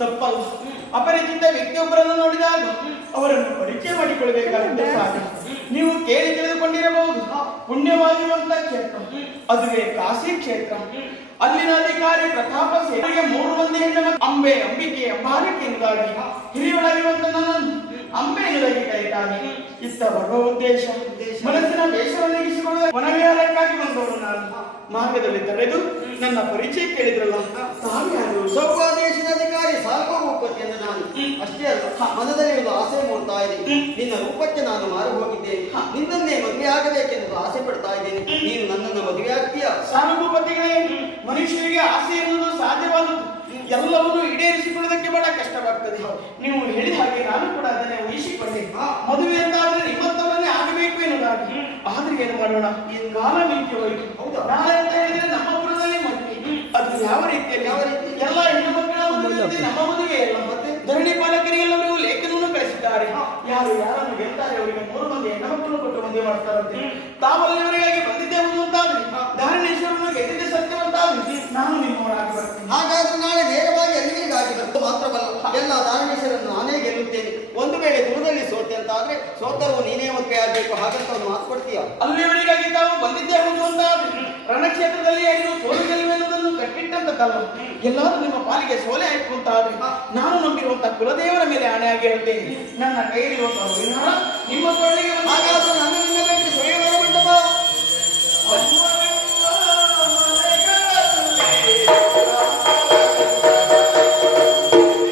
ತಪ್ಪಲ್ಲ. ಅಪರಿಚಿತ ವ್ಯಕ್ತಿಯೊಬ್ಬರನ್ನು ನೋಡಿದಾಗ ಅವರನ್ನು ಪರಿಚಯ ಮಾಡಿಕೊಳ್ಳಬೇಕಾಗುತ್ತೆ ಸಾಧ್ಯ. ನೀವು ಕೇಳಿ ತಿಳಿದುಕೊಂಡಿರಬಹುದು, ಪುಣ್ಯವಾಗಿರುವಂತಹ ಕ್ಷೇತ್ರ ಅದುವೇ ಕಾಶಿ ಕ್ಷೇತ್ರ. ಅಲ್ಲಿನ ಅಧಿಕಾರಿ ಪ್ರತಾಪ ಸೇವರಿಗೆ 3 ಮಂದಿ ಹೆಣ್ಣು ಅಂಬೆ, ಅಂಬಿಕೆ, ಅಂಬಾಲಿಕೆ ಎಂಬುದಾಗಿ ಹಿರಿಯೊಳಗಿರುವಂತ ನನ್ನನ್ನು ಅಂಬೆ ಎನ್ನುವುದಾಗಿ ಕರೀತಾನೆ. ಇತ್ತ ಬರುವ ಉದ್ದೇಶ ಮನಸ್ಸಿನ ಬೇಸರ ನೀಗಿಸಿಕೊಳ್ಳುವ ಮನವಿಹಾರಕ್ಕಾಗಿ ಬಂದವರು ನಾನು. ಮಾರ್ಗದಲ್ಲಿ ತಡೆದು ನನ್ನ ಪರಿಚಯ ಕೇಳಿದ್ರಲ್ಲ, ತಾವ್ಯಾರು? ದೇಶದ ಅಧಿಕಾರಿ ಸಾರ್ವಭೌಮಪತಿ ಎಂದು ನಾನು. ಅಷ್ಟೇ ಅಲ್ಲ, ಮನದಲ್ಲಿ ಒಂದು ಆಸೆ ಮೂಡ್ತಾ ಇದೆ. ನಿನ್ನ ರೂಪಕ್ಕೆ ನಾನು ಮಾರು ಹೋಗಿದ್ದೇನೆ, ನಿನ್ನನ್ನೇ ಮದುವೆ ಆಗಬೇಕೆಂದು ಆಸೆ ಪಡ್ತಾ ಇದ್ದೇನೆ. ನೀನು ನನ್ನನ್ನು ಮದುವೆ ಆಗ್ತೀಯಾ? ಸಾರ್ವಭೌಮಪತಿಗಳೇ, ಮನುಷ್ಯರಿಗೆ ಆಸೆ ಎನ್ನುವುದು ಸಾಧ್ಯವಾದದ್ದು. ಎಲ್ಲವನ್ನೂ ಈಡೇರಿಸಿಕೊಳ್ಳೋದಕ್ಕೆ ಬಹಳ ಕಷ್ಟವಾಗ್ತದೆ. ನೀವು ಹೇಳಿದ ಹಾಗೆ ನಾನು ಕೂಡ ಅದನ್ನೇ ಊಹಿಸಿಕೊಂಡೆ. ಮದುವೆ ಅಂತಾದ್ರೆ ನಿಮ್ಮಂತವರನ್ನೇ ಆಗಬೇಕು ಎನ್ನುವುದಾಗಿ. ಆದ್ರೆ ಏನು ಮಾಡೋಣ, ಕಾಲ ಮಿತಿ ಹೋಯಿತು. ಹೌದಾ? ನಾಳೆ ಅಂತ ಹೇಳಿದ್ರೆ ನಮ್ಮ ಪುರದಲ್ಲಿ ಮದುವೆ. ಅದು ಯಾವ ರೀತಿಯಲ್ಲಿ? ಎಲ್ಲ ಹೆಣ್ಣು ಮಕ್ಕಳ ಮದುವೆ ನಮ್ಮ ಮದುವೆ ಅಲ್ಲ. ಮತ್ತೆ ಧರಣಿ ಪಾಲಕರಿಗೆಲ್ಲ ನೀವು ಲೇಖನವನ್ನು ಕಳಿಸಿದ್ದಾರೆ. ಯಾರು ಯಾರನ್ನು ಗೆಲ್ತಾರೆ ಅವರಿಗೆ 3 ಮಂದಿ ಹೆಣ್ಣು ಮಕ್ಕಳು ಕೊಟ್ಟು ಮದುವೆ ಮಾಡ್ತಾರಂತೆ. ತಾವಲ್ಲಿವರೆಗಾಗಿ ಬಂದಿದ್ದೇವೆ ಅಂತಾದ್ರೆ, ಧಾರಣೇಶ್ವರನ ಗೆದ್ದಿದ್ದೆ ಸತ್ಯವಂತಾದ್ರೆ ನಾನು ನಿಮ್ಮವರಾಗಿ ಬರ್ತೀನಿ. ಹಾಗಾದ್ರೆ ನಾಳೆ ನೇರವಾಗಿ ಅಲ್ಲಿಗಾಗಿ ಬಂದು ಮಾತ್ರವಲ್ಲ, ಎಲ್ಲ ಧಾರಣೇಶ್ವರನ್ನು ನಾನೇ ಗೆಲ್ಲುತ್ತೇನೆ. ಒಂದು ವೇಳೆ ದೂರದಲ್ಲಿ ಸೋತೆ ಅಂತ ಆದ್ರೆ ಸೋತರು ನೀನೇ ಮದುವೆ ಆಗ್ಬೇಕು, ಹಾಗಂತ ಒಂದು ಮಾತು ಕೊಡ್ತೀಯ? ಅಲ್ಲಿವರೆಗಾಗಿ ತಾವು ಬಂದಿದ್ದೇ ಅಂತಾದ್ರೆ ರಣಕ್ಷೇತ್ರದಲ್ಲಿ ಏನು ಸೋಲು ಗೆಲ್ಲುವೆನ್ನುವುದನ್ನು ಕಟ್ಟಿಟ್ಟಂತದ್ದಲ್ಲ. ಎಲ್ಲರೂ ನಿಮ್ಮ ಪಾಲಿಗೆ ಸೋಲೆ ಆಯ್ತು ಅಂತ ಆದ್ರೆ ನಾನು ನಂಬಿರುವಂತಹ ಕುಲದೇವರ ಮೇಲೆ ಆಣೆಯಾಗಿ ಹೇಳ್ತೇನೆ. ನನ್ನ ಕೈಯಲ್ಲಿರುವಂತಹ ನಿಮ್ಮ ಕೊಳ್ಳಿಗೆ ಹಾಗಾದ್ರೆ ನನ್ನ ಬಿಟ್ಟು